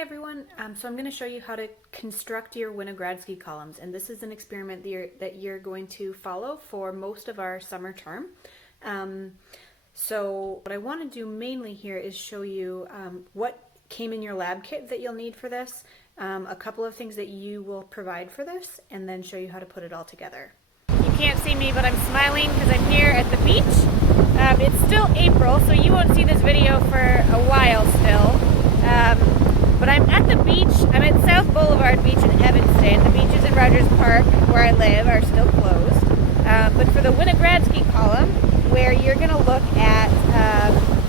Hi everyone, so I'm going to show you how to construct your Winogradsky columns, and this is an experiment that you're going to follow for most of our summer term. So what I want to do mainly here is show you what came in your lab kit that you'll need for this, a couple of things that you will provide for this, and then show you how to put it all together. You can't see me, but I'm smiling because I'm here at the beach. It's still April, so you won't see this video for a while still. But I'm at the beach. I'm at South Boulevard Beach in Evanston. The beaches in Rogers Park, where I live, are still closed. But for the Winogradsky column, where you're going to look at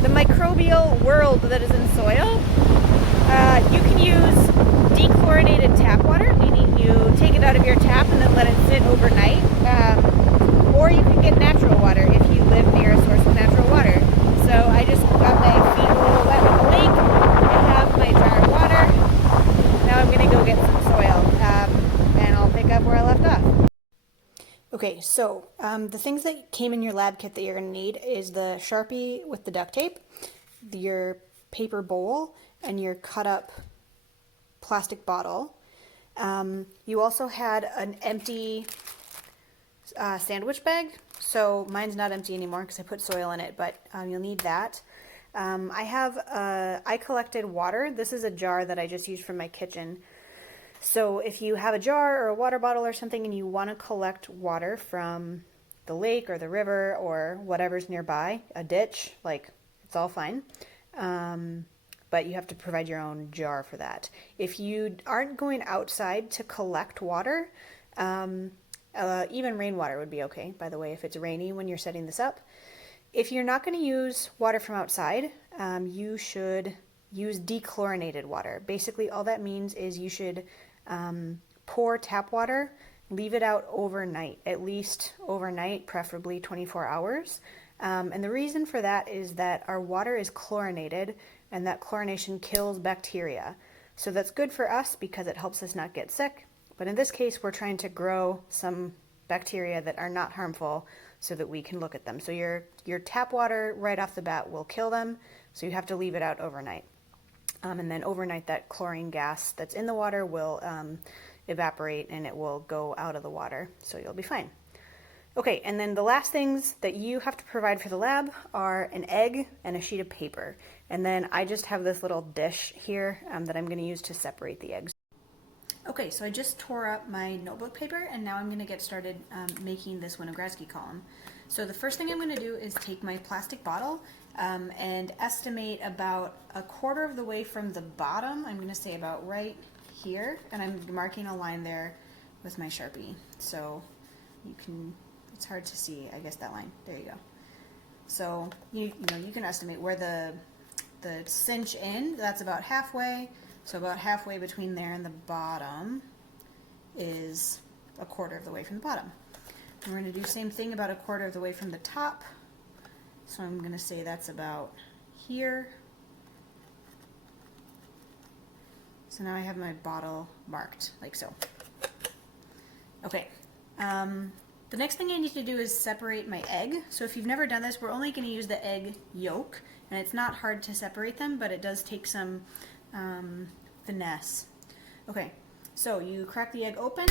the microbial world that is in soil, you can use dechlorinated tap water, meaning you take it out of your tap and then let it sit overnight. Or you can get natural water if you live near a source of natural water. So I just got my feet a little wet in the lake. I have my jar of water. Now I'm going to go get some soil, and I'll pick up where I left off. Okay, so the things that came in your lab kit that you're going to need is the Sharpie with the duct tape, your paper bowl, and your cut up plastic bottle. You also had an empty sandwich bag. So mine's not empty anymore because I put soil in it, but you'll need that. I collected water. This is a jar that I just used from my kitchen. So if you have a jar or a water bottle or something and you want to collect water from the lake or the river or whatever's nearby, a ditch, like, it's all fine. But you have to provide your own jar for that. If you aren't going outside to collect water, even rainwater would be okay, by the way, if it's rainy when you're setting this up. If you're not going to use water from outside, you should use dechlorinated water. Basically, all that means is you should pour tap water, leave it out overnight, at least overnight, preferably 24 hours. And the reason for that is that our water is chlorinated, and that chlorination kills bacteria. So that's good for us because it helps us not get sick. But in this case, we're trying to grow some bacteria that are not harmful so that we can look at them. So your tap water right off the bat will kill them, so you have to leave it out overnight. And then overnight, that chlorine gas that's in the water will evaporate and it will go out of the water, so you'll be fine. Okay, and then the last things that you have to provide for the lab are an egg and a sheet of paper. And then I just have this little dish here that I'm going to use to separate the eggs. Okay, so I just tore up my notebook paper and now I'm going to get started making this Winogradsky column. So the first thing I'm going to do is take my plastic bottle and estimate about a quarter of the way from the bottom. I'm going to say about right here, and I'm marking a line there with my Sharpie. So you can, it's hard to see, I guess, that line. There you go. So you can estimate where the cinch in, that's about halfway. So about halfway between there and the bottom is a quarter of the way from the bottom. And we're going to do the same thing about a quarter of the way from the top. So I'm going to say that's about here. So now I have my bottle marked, like so. Okay. The next thing I need to do is separate my egg. So if you've never done this, we're only going to use the egg yolk. And it's not hard to separate them, but it does take some finesse. Okay, so you crack the egg open.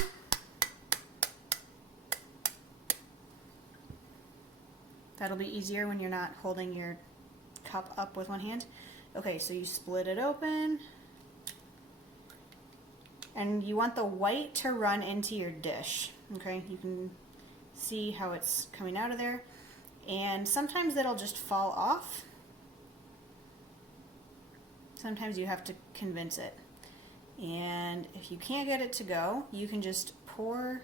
That'll be easier when you're not holding your cup up with one hand. Okay, so you split it open. And you want the white to run into your dish. Okay, you can see how it's coming out of there. And sometimes it'll just fall off. Sometimes you have to convince it. And if you can't get it to go, you can just pour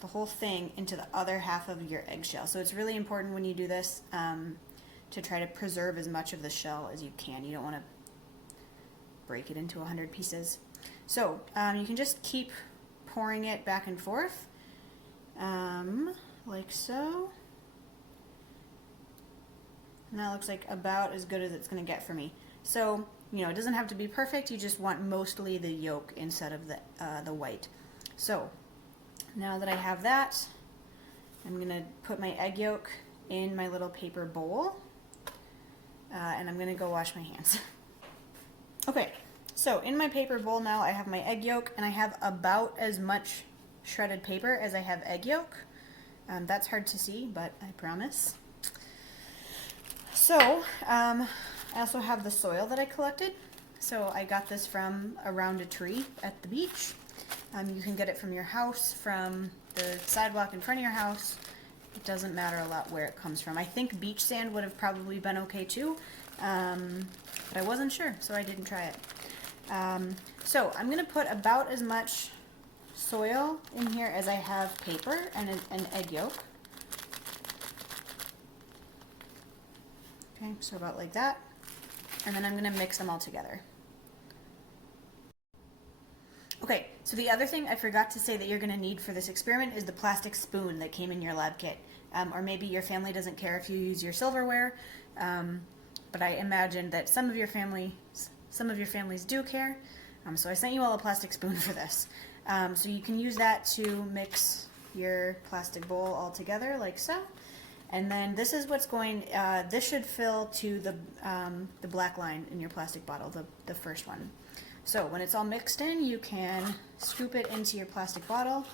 the whole thing into the other half of your eggshell. So it's really important when you do this to try to preserve as much of the shell as you can. You don't want to break it into 100 pieces. So you can just keep pouring it back and forth, like so. And that looks like about as good as it's going to get for me. So, it doesn't have to be perfect. You just want mostly the yolk instead of the white. So now that I have that, I'm going to put my egg yolk in my little paper bowl, and I'm going to go wash my hands. Okay, So in my paper bowl now I have my egg yolk, and I have about as much shredded paper as I have egg yolk. That's hard to see, but I promise. So I also have the soil that I collected. So I got this from around a tree at the beach. You can get it from your house, from the sidewalk in front of your house. It doesn't matter a lot where it comes from. I think beach sand would have probably been okay too, but I wasn't sure, so I didn't try it. So I'm going to put about as much soil in here as I have paper and an egg yolk. Okay, so about like that. And then I'm going to mix them all together. Okay, so the other thing I forgot to say that you're going to need for this experiment is the plastic spoon that came in your lab kit. Or maybe your family doesn't care if you use your silverware, but I imagine that some of your families do care. So I sent you all a plastic spoon for this. So you can use that to mix your plastic bowl all together like so. And then this is what's going, this should fill to the black line in your plastic bottle, the first one. So when it's all mixed in, you can scoop it into your plastic bottle.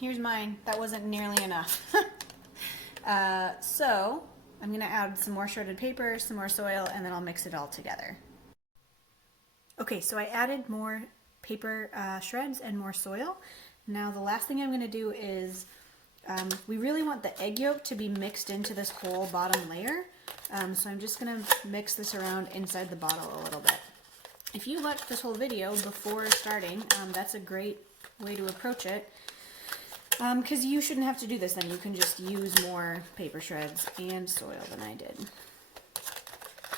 Here's mine. That wasn't nearly enough. So I'm going to add some more shredded paper, some more soil, and then I'll mix it all together. Okay, so I added more paper shreds and more soil. Now the last thing I'm going to do is, we really want the egg yolk to be mixed into this whole bottom layer. So I'm just going to mix this around inside the bottle a little bit. If you watched this whole video before starting, that's a great way to approach it. Because you shouldn't have to do this then. You can just use more paper shreds and soil than I did.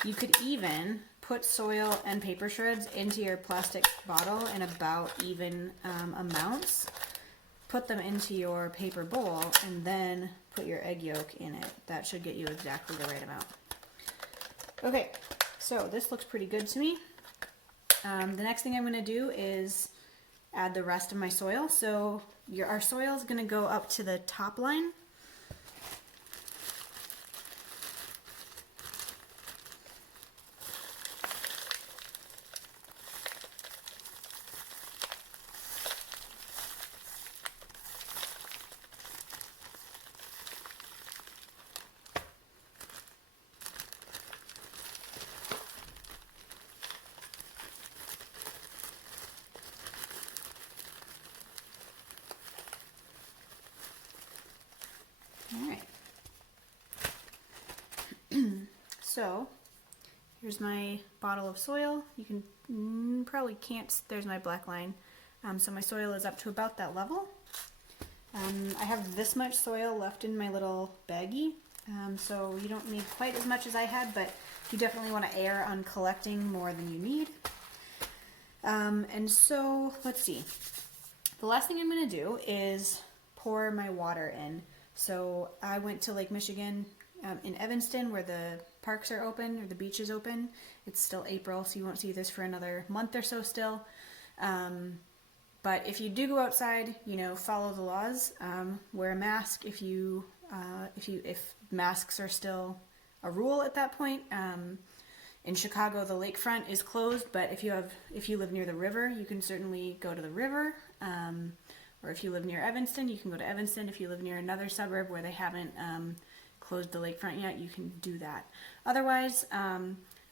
You could even put soil and paper shreds into your plastic bottle in about even amounts. Put them into your paper bowl and then put your egg yolk in it. That should get you exactly the right amount. Okay, so this looks pretty good to me. The next thing I'm going to do is add the rest of my soil. So our soil is going to go up to the top line. So here's my bottle of soil. You can probably can't, there's my black line. So my soil is up to about that level. I have this much soil left in my little baggie. So you don't need quite as much as I had, but you definitely want to err on collecting more than you need. And so let's see. The last thing I'm going to do is pour my water in. So I went to Lake Michigan in Evanston, where the parks are open, or the beach is open. It's still April, so you won't see this for another month or so still. But if you do go outside, you know, follow the laws. Wear a mask if masks are still a rule at that point. In Chicago, the lakefront is closed, but if you live near the river, you can certainly go to the river. Or if you live near Evanston, you can go to Evanston. If you live near another suburb where they haven't closed the lakefront yet, you can do that. Otherwise,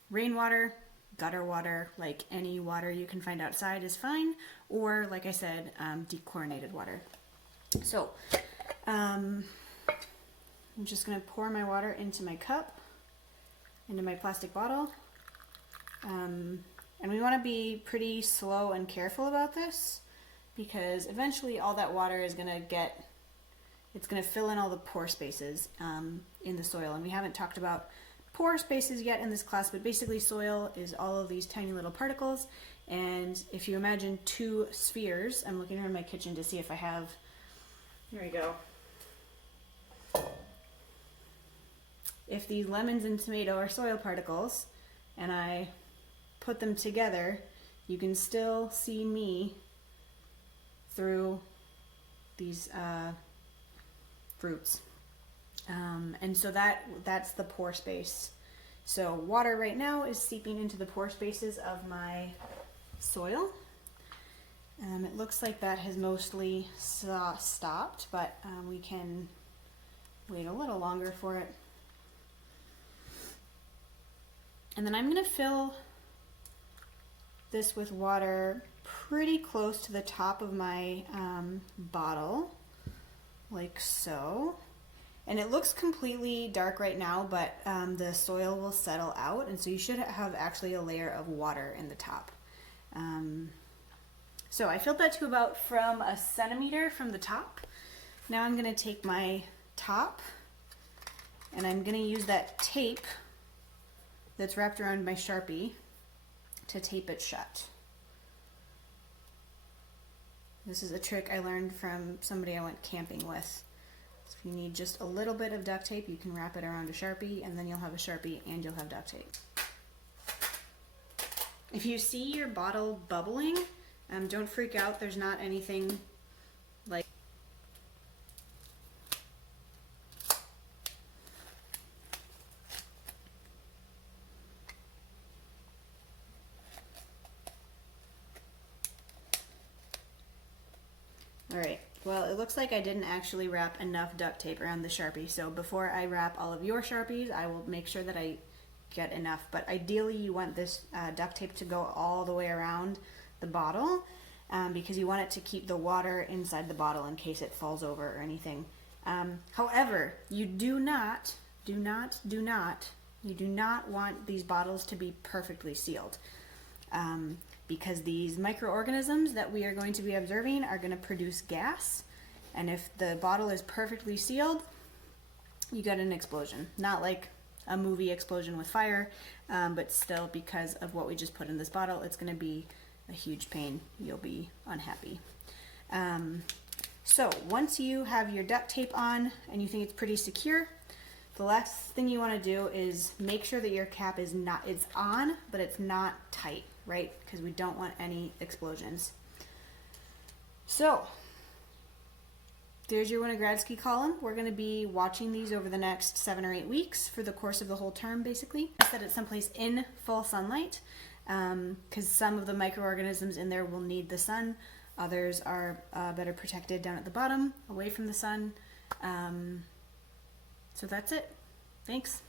rainwater, gutter water, like any water you can find outside is fine, or like I said, dechlorinated water. So I'm just going to pour my water into my cup, into my plastic bottle, and we want to be pretty slow and careful about this, because eventually all that water is going to it's going to fill in all the pore spaces in the soil. And we haven't talked about pore spaces yet in this class, but basically soil is all of these tiny little particles. And if you imagine two spheres, I'm looking around my kitchen to see if I have, here we go. If these lemons and tomato are soil particles, and I put them together, you can still see me through these fruits. And so that's the pore space. So water right now is seeping into the pore spaces of my soil. It looks like that has mostly stopped, but we can wait a little longer for it. And then I'm going to fill this with water pretty close to the top of my bottle, like so. And it looks completely dark right now, but the soil will settle out, and so you should have actually a layer of water in the top. So I filled that to about from a centimeter from the top. Now I'm going to take my top, and I'm going to use that tape that's wrapped around my Sharpie to tape it shut. This is a trick I learned from somebody I went camping with. So if you need just a little bit of duct tape, you can wrap it around a Sharpie, and then you'll have a Sharpie and you'll have duct tape. If you see your bottle bubbling, don't freak out. There's not anything like... Alright, well, it looks like I didn't actually wrap enough duct tape around the Sharpie, so before I wrap all of your Sharpies, I will make sure that I get enough. But ideally, you want this duct tape to go all the way around the bottle, because you want it to keep the water inside the bottle in case it falls over or anything. However, you do not want these bottles to be perfectly sealed. Because these microorganisms that we are going to be observing are going to produce gas, and if the bottle is perfectly sealed, you get an explosion. Not like a movie explosion with fire, but still, because of what we just put in this bottle, it's going to be a huge pain. You'll be unhappy. So once you have your duct tape on and you think it's pretty secure, the last thing you want to do is make sure that your cap is it's on, but it's not tight, right? Because we don't want any explosions. So there's your Winogradsky column. We're going to be watching these over the next 7 or 8 weeks for the course of the whole term, basically. I set it someplace in full sunlight, because some of the microorganisms in there will need the sun. Others are better protected down at the bottom, away from the sun. So that's it. Thanks.